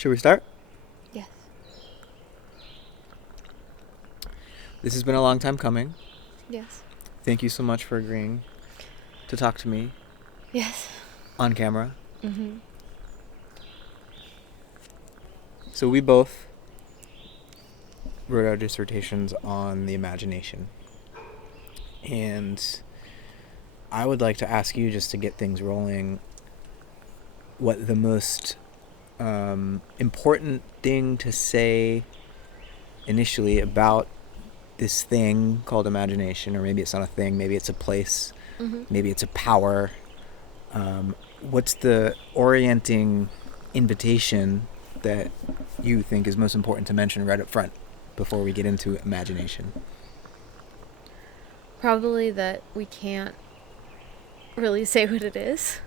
Should we start? Yes. This has been a long time coming. Yes. Thank you so much for agreeing to talk to me. Yes. On camera. Mm-hmm. So we both wrote our dissertations on the imagination. And I would like to ask you, just to get things rolling, what the most important thing to say initially about this thing called imagination, or maybe it's not a thing, maybe it's a place, maybe it's a power. What's the orienting invitation that you think is most important to mention right up front before we get into imagination? Probably that we can't really say what it is.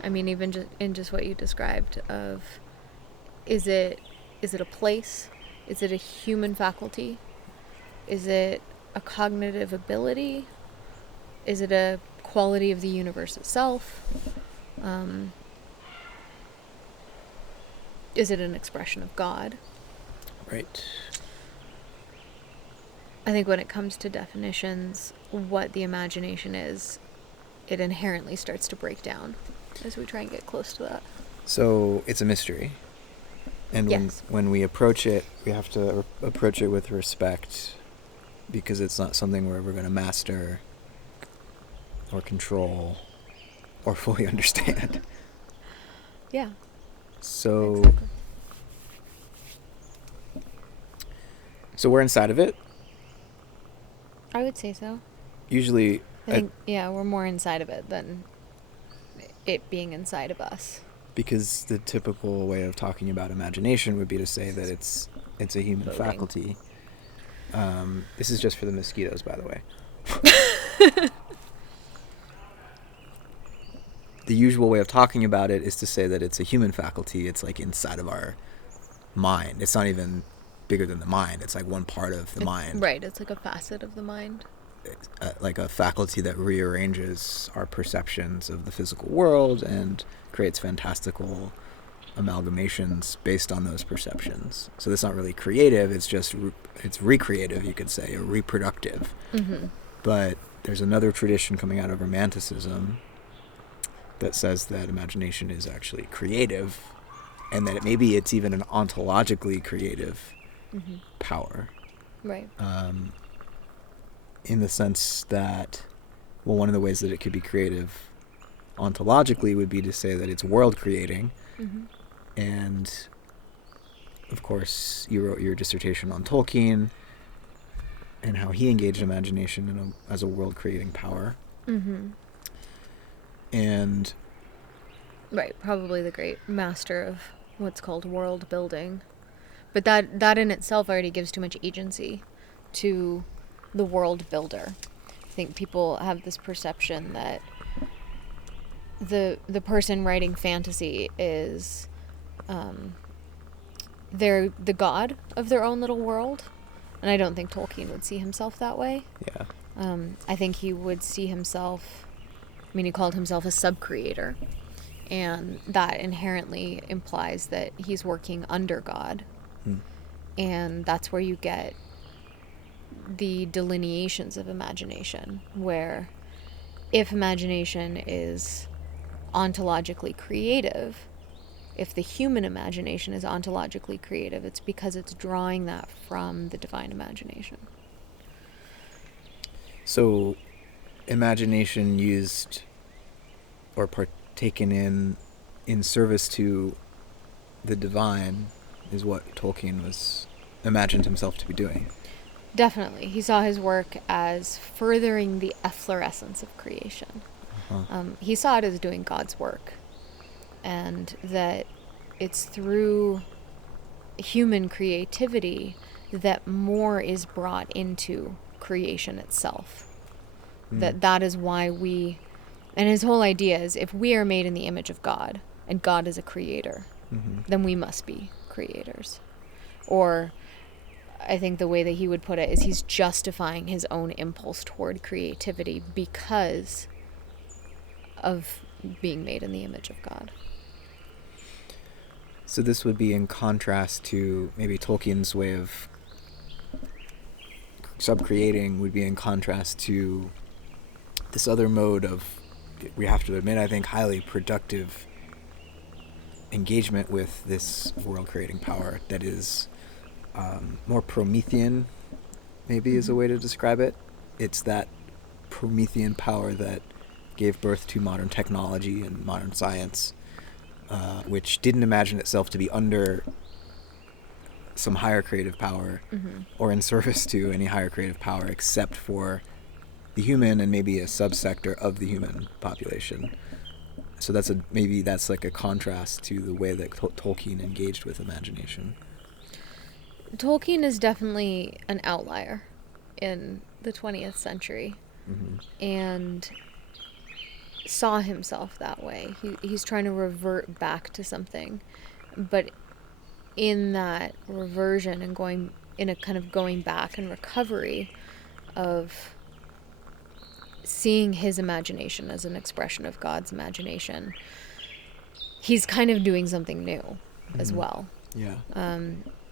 I mean, even in just what you described of, is it a place? Is it a human faculty? Is it a cognitive ability? Is it a quality of the universe itself? Is it an expression of God? Right. I think when it comes to definitions, what the imagination is, it inherently starts to break down as we try and get close to that. So it's a mystery. And yes. when we approach it, we have to approach it with respect, because it's not something we're ever going to master or control or fully understand. Yeah. So, exactly. So we're inside of it? I would say so. Usually... I think, we're more inside of it than it being inside of us. Because the typical way of talking about imagination would be to say that it's a human Voting. faculty. This is just for the mosquitoes, by the way. The usual way of talking about it is to say that it's a human faculty. It's like inside of our mind. It's not even bigger than the mind. It's like one part of the mind. Right. It's like a facet of the mind. Like a faculty that rearranges our perceptions of the physical world and creates fantastical amalgamations based on those perceptions. So that's not really creative. It's just it's recreative, you could say, or reproductive. Mm-hmm. But there's another tradition coming out of Romanticism that says that imagination is actually creative, and that maybe it's even an ontologically creative power. Right. In the sense that, well, one of the ways that it could be creative ontologically would be to say that it's world creating. Mm-hmm. And of course you wrote your dissertation on Tolkien and how he engaged imagination as a world creating power. Mm-hmm. And right, probably the great master of what's called world building. But that in itself already gives too much agency to the world builder. I think people have this perception that the person writing fantasy is they're the god of their own little world, and I don't think Tolkien would see himself that way. Yeah. I think he would see himself, he called himself a sub-creator, and that inherently implies that he's working under God. And that's where you get the delineations of imagination, where if imagination is ontologically creative, if the human imagination is ontologically creative, it's because it's drawing that from the divine imagination. So imagination used or partaken in service to the divine is what Tolkien imagined himself to be doing. Definitely. He saw his work as furthering the efflorescence of creation. He saw it as doing God's work, and that it's through human creativity that more is brought into creation itself. That is why and his whole idea is, if we are made in the image of God, and God is a creator, then we must be creators. Or I think the way that he would put it is he's justifying his own impulse toward creativity because of being made in the image of God. So this would be in contrast to maybe Tolkien's way of subcreating, would be in contrast to this other mode of, we have to admit, I think, highly productive engagement with this world-creating power that is more Promethean, maybe is a way to describe it. It's that Promethean power that gave birth to modern technology and modern science, which didn't imagine itself to be under some higher creative power or in service to any higher creative power except for the human and maybe a subsector of the human population. So maybe that's like a contrast to the way that Tolkien engaged with imagination. Tolkien is definitely an outlier in the 20th century and saw himself that way. He's trying to revert back to something, but in that reversion and going back and recovery of seeing his imagination as an expression of God's imagination, he's kind of doing something new as well. Yeah.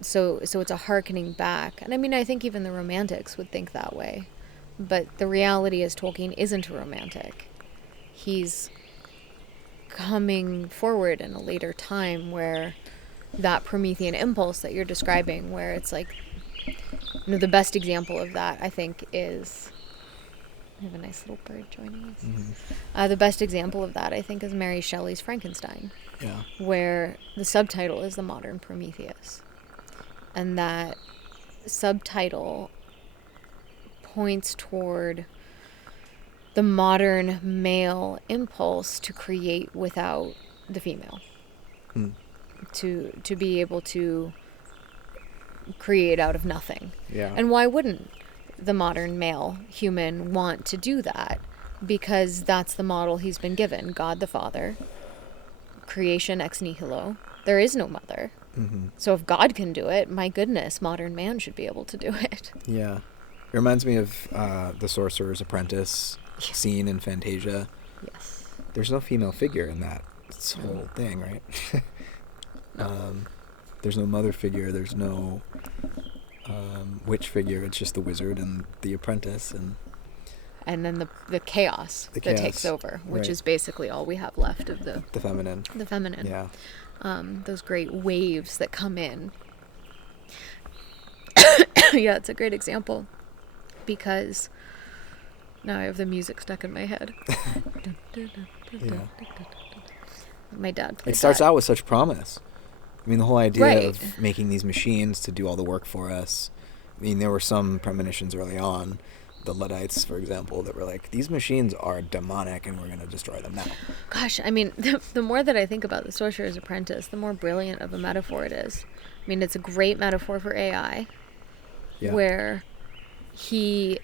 So it's a hearkening back. And I mean, I think even the Romantics would think that way. But the reality is Tolkien isn't a romantic. He's coming forward in a later time where that Promethean impulse that you're describing, where it's like, the best example of that, I think, is... I have a nice little bird joining us. The best example of that, I think, is Mary Shelley's Frankenstein. Yeah. Where the subtitle is The Modern Prometheus. And that subtitle points toward the modern male impulse to create without the female. To be able to create out of nothing. Yeah. And why wouldn't the modern male human want to do that? Because that's the model he's been given. God the Father, creation ex nihilo. There is no mother. So if God can do it, my goodness, modern man should be able to do it. Yeah. It reminds me of the Sorcerer's Apprentice scene in Fantasia. Yes. There's no female figure in that whole thing, right? There's no mother figure. There's no witch figure. It's just the wizard and the apprentice, and then the chaos that takes over, which is basically all we have left of the feminine. The feminine. Yeah. Those great waves that come in. Yeah, it's a great example because now I have the music stuck in my head. Yeah. My dad. It starts out with such promise. I mean, the whole idea of Right. making these machines to do all the work for us. I mean, there were some premonitions early on, the Luddites, for example, that were like, these machines are demonic and we're going to destroy them now. Gosh, I mean, the more that I think about the Sorcerer's Apprentice, the more brilliant of a metaphor it is. I mean, it's a great metaphor for AI, where he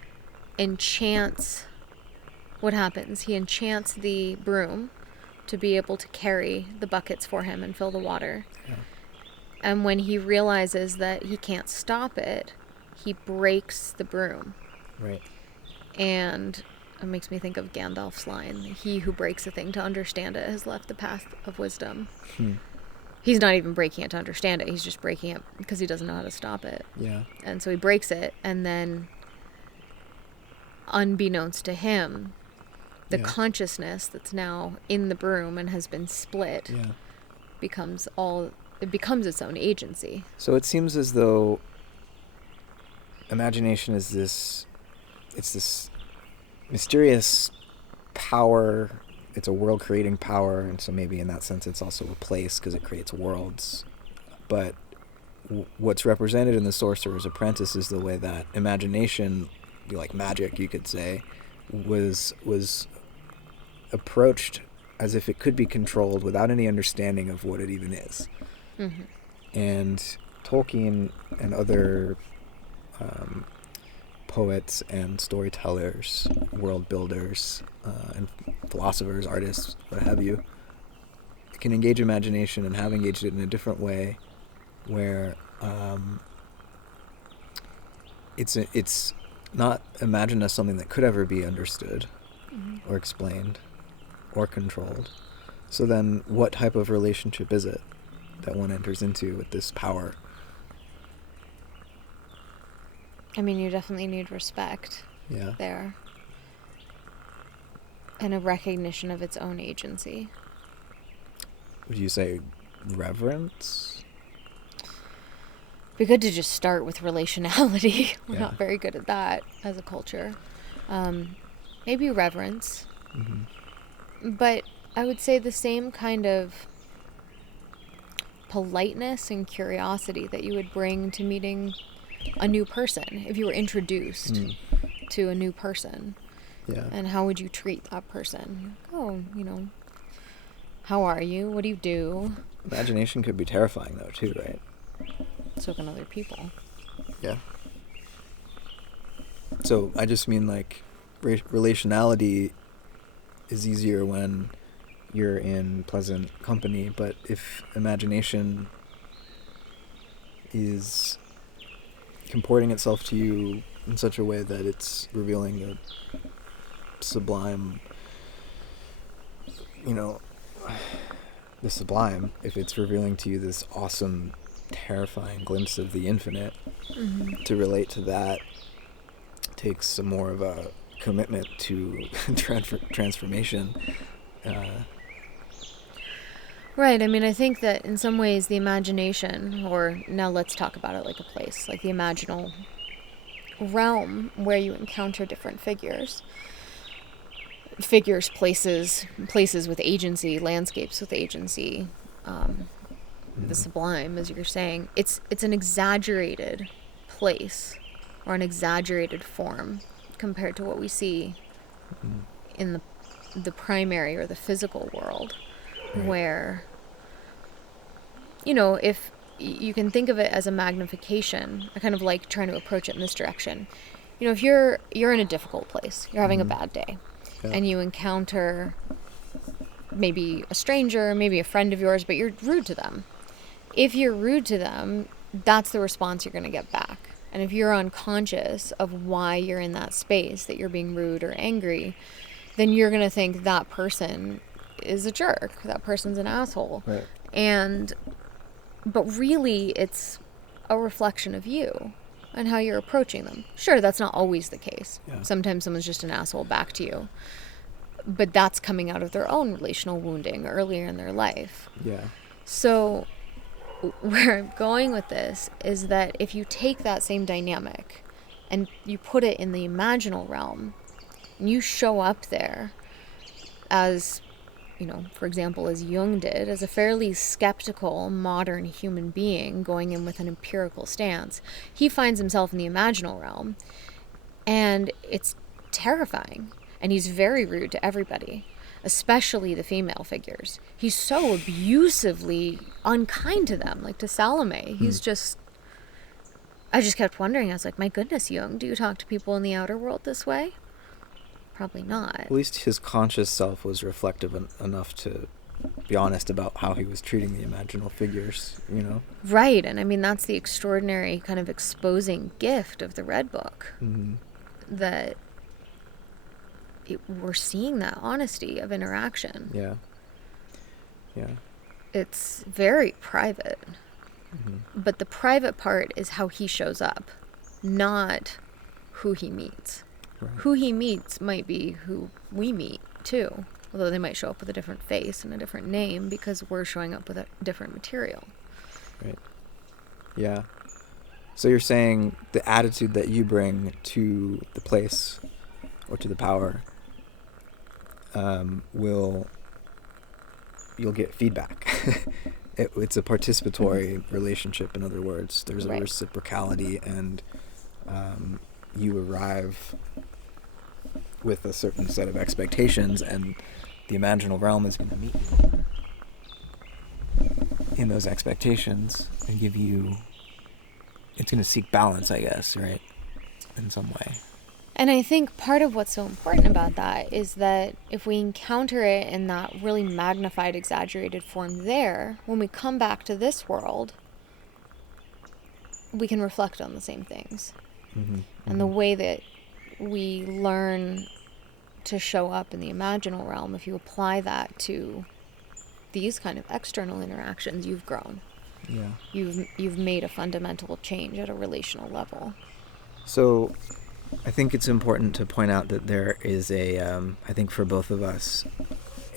enchants... What happens? He enchants the broom to be able to carry the buckets for him and fill the water. Yeah. And when he realizes that he can't stop it, he breaks the broom. Right. And it makes me think of Gandalf's line, "He who breaks a thing to understand it has left the path of wisdom." He's not even breaking it to understand it. He's just breaking it because he doesn't know how to stop it. Yeah. And so he breaks it, and then unbeknownst to him, the consciousness that's now in the broom and has been split becomes its own agency. So it seems as though imagination is this mysterious power. It's a world-creating power, and so maybe in that sense it's also a place because it creates worlds. But what's represented in the Sorcerer's Apprentice is the way that imagination, like magic, you could say, was approached as if it could be controlled without any understanding of what it even is. And Tolkien and other poets and storytellers, world builders, and philosophers, artists, what have you, can engage imagination and have engaged it in a different way where it's not imagined as something that could ever be understood or explained or controlled. So then what type of relationship is it? that one enters into with this power. I mean, you definitely need respect there. And a recognition of its own agency. Would you say reverence? Be good to just start with relationality. We're not very good at that as a culture. Maybe reverence. But I would say the same kind of politeness and curiosity that you would bring to meeting a new person if you were introduced to a new person. Yeah. And how would you treat that person? Oh, how are you? What do you do? Imagination could be terrifying, though, too, right? So can other people. Yeah. So I just mean, like, relationality is easier when you're in pleasant company, but if imagination is comporting itself to you in such a way that it's revealing the sublime, the sublime, if it's revealing to you this awesome, terrifying glimpse of the infinite, to relate to that takes some more of a commitment to transformation. Right. I mean, I think that in some ways the imagination, or now let's talk about it like a place, like the imaginal realm where you encounter different figures, places with agency, landscapes with agency, the sublime, as you're saying, it's an exaggerated place or an exaggerated form compared to what we see in the primary or the physical world. Right. Where, if you can think of it as a magnification, I kind of like trying to approach it in this direction. If you're in a difficult place, you're having a bad day, and you encounter maybe a stranger, maybe a friend of yours, but you're rude to them. If you're rude to them, that's the response you're going to get back. And if you're unconscious of why you're in that space, that you're being rude or angry, then you're going to think that person is a jerk. That person's an asshole. Right. But really, it's a reflection of you and how you're approaching them. Sure, that's not always the case. Yeah. Sometimes someone's just an asshole back to you. But that's coming out of their own relational wounding earlier in their life. Yeah. So where I'm going with this is that if you take that same dynamic and you put it in the imaginal realm, and you show up there as, for example, as Jung did, as a fairly skeptical, modern human being going in with an empirical stance, he finds himself in the imaginal realm, and it's terrifying. And he's very rude to everybody, especially the female figures. He's so abusively unkind to them, like to Salome. He's just... I just kept wondering, I was like, my goodness, Jung, do you talk to people in the outer world this way? Probably not. At least his conscious self was reflective enough to be honest about how he was treating the imaginal figures, Right, and I mean, that's the extraordinary kind of exposing gift of the Red Book. That... we're seeing that honesty of interaction. Yeah. It's very private. But the private part is how he shows up, not who he meets. Right. Who he meets might be who we meet, too. Although they might show up with a different face and a different name because we're showing up with a different material. Right. Yeah. So you're saying the attitude that you bring to the place or to the power you'll get feedback. It's a participatory relationship, in other words. There's a reciprocality, and you arrive with a certain set of expectations, and the imaginal realm is going to meet you in those expectations and give you... It's going to seek balance, I guess, right? In some way. And I think part of what's so important about that is that if we encounter it in that really magnified, exaggerated form there, when we come back to this world, we can reflect on the same things. And the way that we learn to show up in the imaginal realm, if you apply that to these kind of external interactions, you've grown. Yeah. You've made a fundamental change at a relational level. So I think it's important to point out that there is I think for both of us,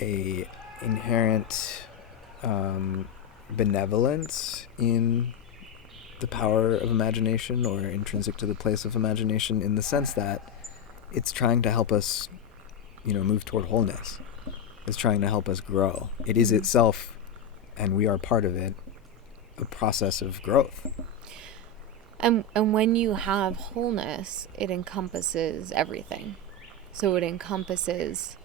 a inherent benevolence in the power of imagination, or intrinsic to the place of imagination, in the sense that it's trying to help us, move toward wholeness. It's trying to help us grow. It is itself, and we are part of it, a process of growth. And when you have wholeness, it encompasses everything. So it encompasses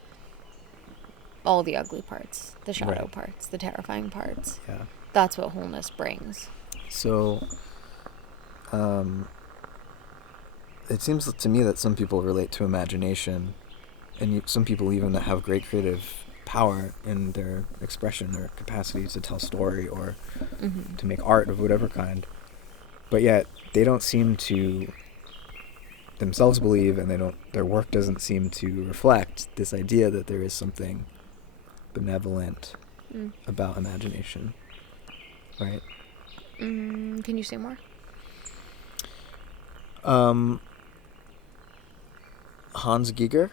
all the ugly parts, the shadow parts, the terrifying parts. Yeah. That's what wholeness brings. So, it seems to me that some people relate to imagination, and some people even that have great creative power in their expression or capacity to tell story or to make art of whatever kind, but yet they don't seem to themselves believe, and their work doesn't seem to reflect this idea that there is something benevolent about imagination, right? Can you say more? Hans Geiger.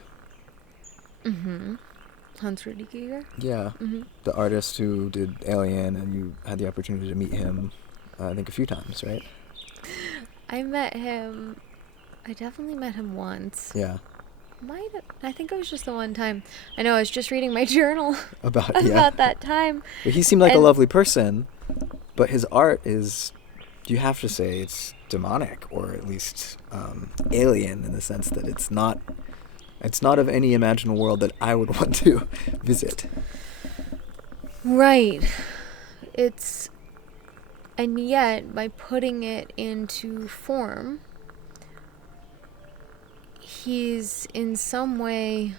Hans Rudy Geiger? Yeah. The artist who did Alien, and you had the opportunity to meet him, I think a few times, right? I met him. I definitely met him once. Yeah. I think it was just the one time. I know, I was just reading my journal about that time. But he seemed like a lovely person, but his art is, you have to say, it's demonic, or at least alien, in the sense that it's not of any imaginable world that I would want to visit. Right. And yet, by putting it into form, he's in some way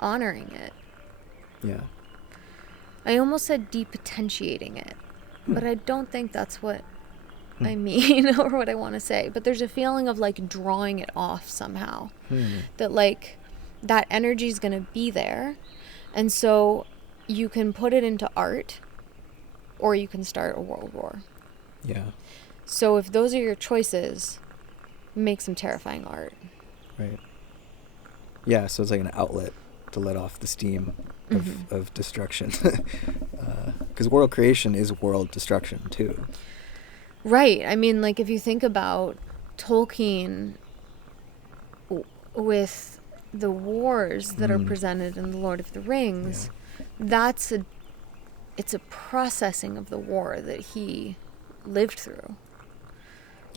honoring it. Yeah. I almost said depotentiating it, but I don't think that's what I mean or what I want to say. But there's a feeling of like drawing it off somehow. That like that energy is going to be there. And so you can put it into art, or you can start a world war. Yeah. So if those are your choices, make some terrifying art. Right. Yeah, so it's like an outlet to let off the steam of destruction. Because world creation is world destruction, too. Right. I mean, like, if you think about Tolkien with the wars that are presented in The Lord of the Rings, it's a processing of the war that he lived through.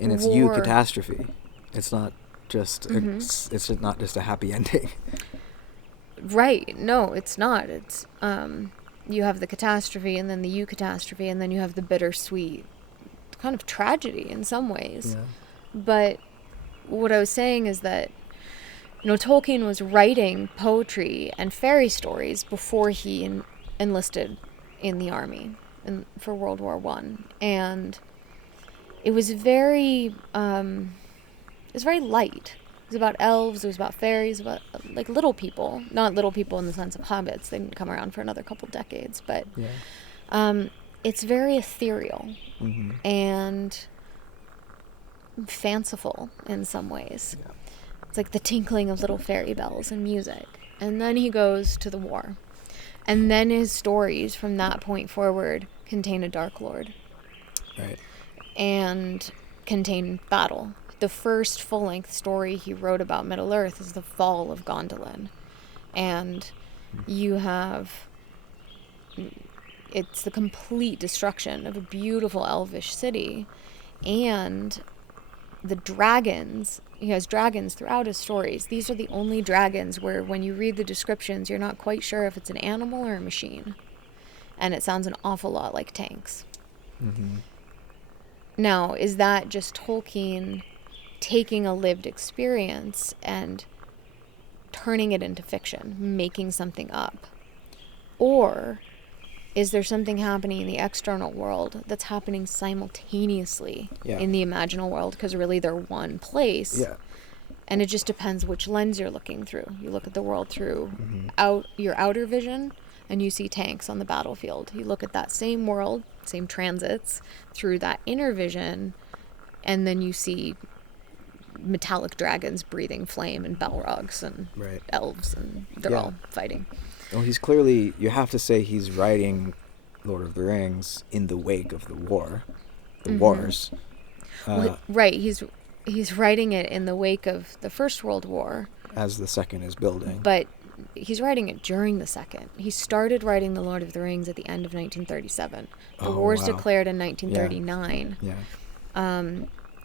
And it's eucatastrophe. It's not just it's not just a happy ending. Right. No, it's not. It's you have the catastrophe, and then the eucatastrophe, and then you have the bittersweet kind of tragedy in some ways. Yeah. But what I was saying is that, Tolkien was writing poetry and fairy stories before he enlisted in the army for World War I. And it was very light. It was about elves, it was about fairies, about like little people. Not little people in the sense of hobbits. They didn't come around for another couple decades, but it's very ethereal and fanciful in some ways. Yeah. It's like the tinkling of little fairy bells and music. And then he goes to the war. And then his stories from that point forward contain a Dark Lord. Right. And contain battle. The first full-length story he wrote about Middle-earth is the Fall of Gondolin. And you have... It's the complete destruction of a beautiful elvish city. And the dragons... He has dragons throughout his stories. These are the only dragons where when you read the descriptions, you're not quite sure if it's an animal or a machine. And it sounds an awful lot like tanks. Now, is that just Tolkien taking a lived experience and turning it into fiction, making something up? Or is there something happening in the external world that's happening simultaneously in the imaginal world? Because really they're one place. Yeah. And it just depends which lens you're looking through. You look at the world through your outer vision, and you see tanks on the battlefield. You look at that same world, same transits, through that inner vision, and then you see metallic dragons breathing flame and Balrogs and elves, and they're all fighting. Well, he's clearly, you have to say he's writing Lord of the Rings in the wake of the war, the wars. Right, he's writing it in the wake of the First World War. As the second is building. But he's writing it during the second. He started writing The Lord of the Rings at the end of 1937. The war's declared in 1939.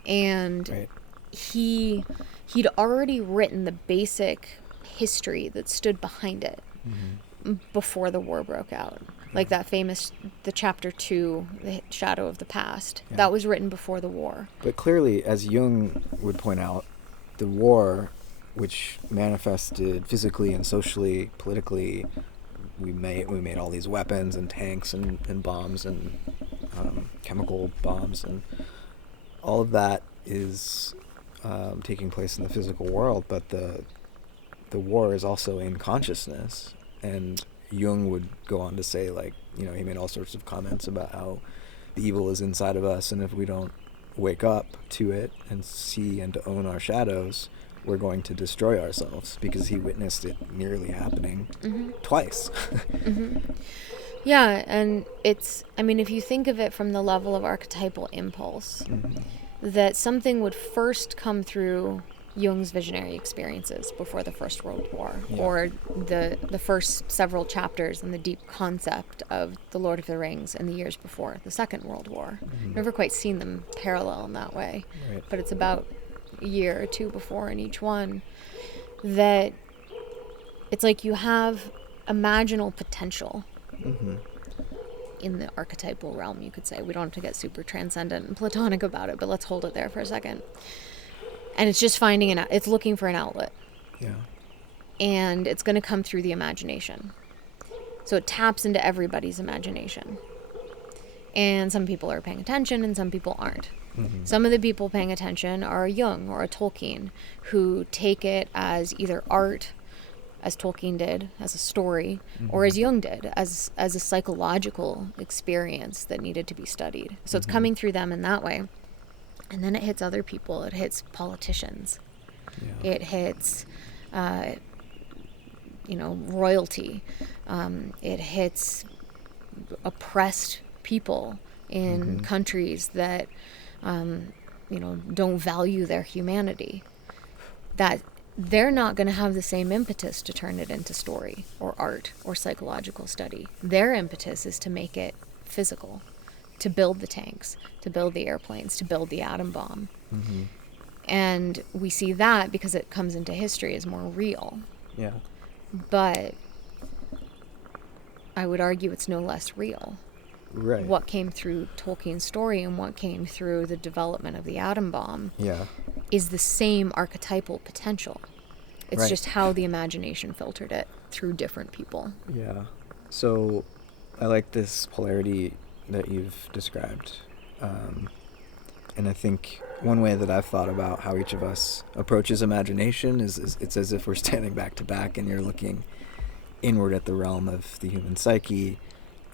And he'd already written the basic history that stood behind it before the war broke out. Like that famous, the chapter 2, The Shadow of the Past. Yeah. That was written before the war. But clearly, as Jung would point out, the war, which manifested physically and socially, politically, we made all these weapons and tanks and bombs and chemical bombs, and all of that is taking place in the physical world, but the war is also in consciousness. And Jung would go on to say, like, he made all sorts of comments about how the evil is inside of us, and if we don't wake up to it and see and to own our shadows, we're going to destroy ourselves, because he witnessed it nearly happening twice. Yeah, and it's, if you think of it from the level of archetypal impulse, that something would first come through Jung's visionary experiences before the First World War, or the first several chapters in the deep concept of The Lord of the Rings in the years before the Second World War. Never quite seen them parallel in that way, but it's about a year or two before in each one, that it's like you have imaginal potential in the archetypal realm, you could say. We don't have to get super transcendent and platonic about it, but let's hold it there for a second. And it's just it's looking for an outlet. Yeah. And it's going to come through the imagination. So it taps into everybody's imagination. And some people are paying attention and some people aren't. Some of the people paying attention are a Jung or a Tolkien, who take it as either art, as Tolkien did, as a story, or as Jung did, as a psychological experience that needed to be studied. So it's coming through them in that way. And then it hits other people. It hits politicians. Yeah. It hits, royalty. It hits oppressed people in countries that, don't value their humanity. That they're not going to have the same impetus to turn it into story or art or psychological study. Their impetus is to make it physical, to build the tanks, to build the airplanes, to build the atom bomb. And we see that because it comes into history as more real. Yeah. But I would argue it's no less real. Right. What came through Tolkien's story and what came through the development of the atom bomb is the same archetypal potential. It's just how the imagination filtered it through different people. Yeah. So I like this polarity that you've described. And I think one way that I've thought about how each of us approaches imagination is it's as if we're standing back to back and you're looking inward at the realm of the human psyche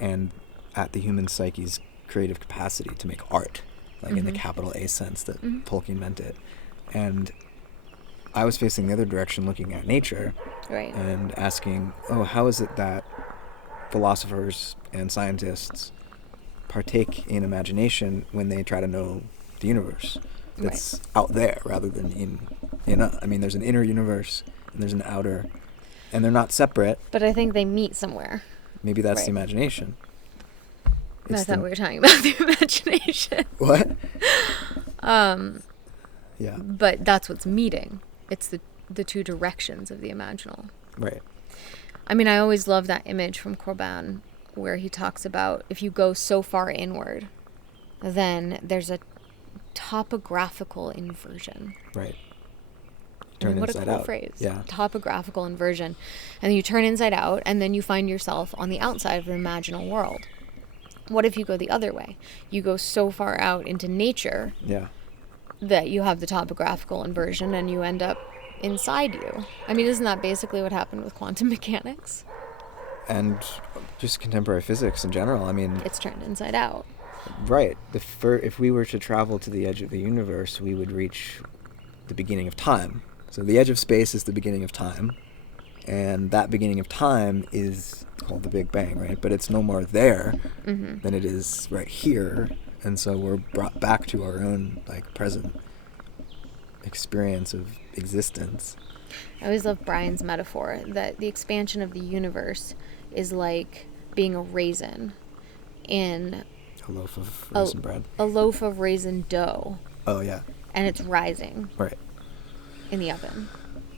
and at the human psyche's creative capacity to make art, like in the capital A sense that Tolkien meant it. And I was facing the other direction, looking at nature and asking, how is it that philosophers and scientists partake in imagination when they try to know the universe that's out there rather than in there's an inner universe and there's an outer, and they're not separate. But I think they meet somewhere. Maybe that's the imagination. I thought we were talking about the imagination. What? Yeah. But that's what's meeting. It's the two directions of the imaginal. Right. I always love that image from Corbin where he talks about if you go so far inward, then there's a topographical inversion. Right. Turn what inside a cool out. Phrase. Yeah. Topographical inversion. And then you turn inside out, and then you find yourself on the outside of the imaginal world. What if you go the other way? You go so far out into nature that you have the topographical inversion and you end up inside you. Isn't that basically what happened with quantum mechanics? and just contemporary physics in general. I mean, It's turned inside out. right. If we were to travel to the edge of the universe, we would reach the beginning of time. So the edge of space is the beginning of time, and that beginning of time is called the Big Bang, right? But it's no more there than it is right here, and so we're brought back to our own like present experience of existence. I always love Brian's metaphor that the expansion of the universe is like being a raisin in A loaf of raisin bread. a loaf of raisin dough, Oh yeah, and it's rising right, in the oven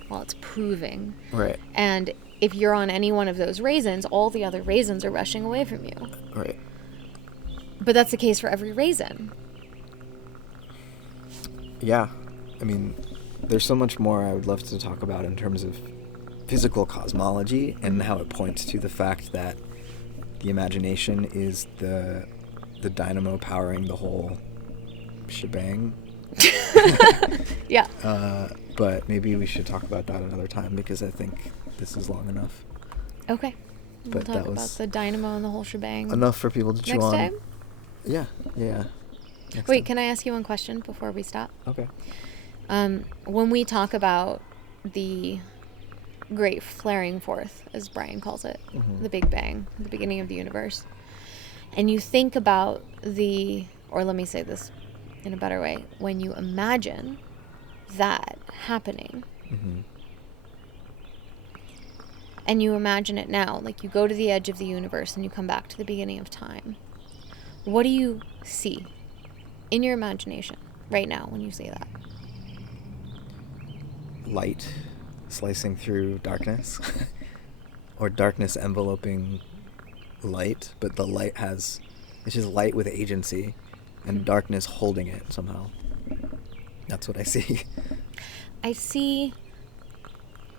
while it's proving. right, And if you're on any one of those raisins, all the other raisins are rushing away from you. right. But that's the case for every raisin. Yeah, I mean, there's so much more I would love to talk about in terms of physical cosmology and how it points to the fact that the imagination is the dynamo powering the whole shebang. Yeah. But maybe we should talk about that another time because I think this is long enough. Okay. We'll But talk that about was the dynamo and the whole shebang. enough for people to chew Next on. time? Yeah. Next Wait, time. can I ask you one question before we stop? Okay. When we talk about the great flaring forth, as Brian calls it, the Big Bang, the beginning of the universe, and you think about or let me say this in a better way, when you imagine that happening, and you imagine it now, like you go to the edge of the universe and you come back to the beginning of time, what do you see in your imagination right now when you say that? Light slicing through darkness or darkness enveloping light, but the light it's just light with agency and darkness holding it somehow. That's what I see. I see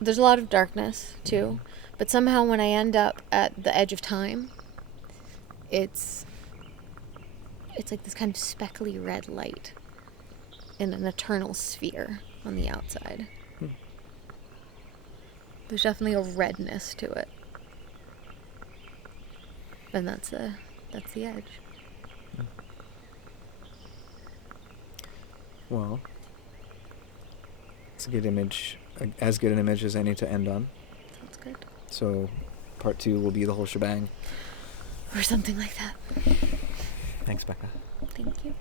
there's a lot of darkness too, but somehow when I end up at the edge of time, it's like this kind of speckly red light in an eternal sphere on the outside. There's definitely a redness to it. And that's the edge. Well, it's a good image, as good an image as any to end on. Sounds good. So, part 2 will be the whole shebang. Or something like that. Thanks, Becca. Thank you.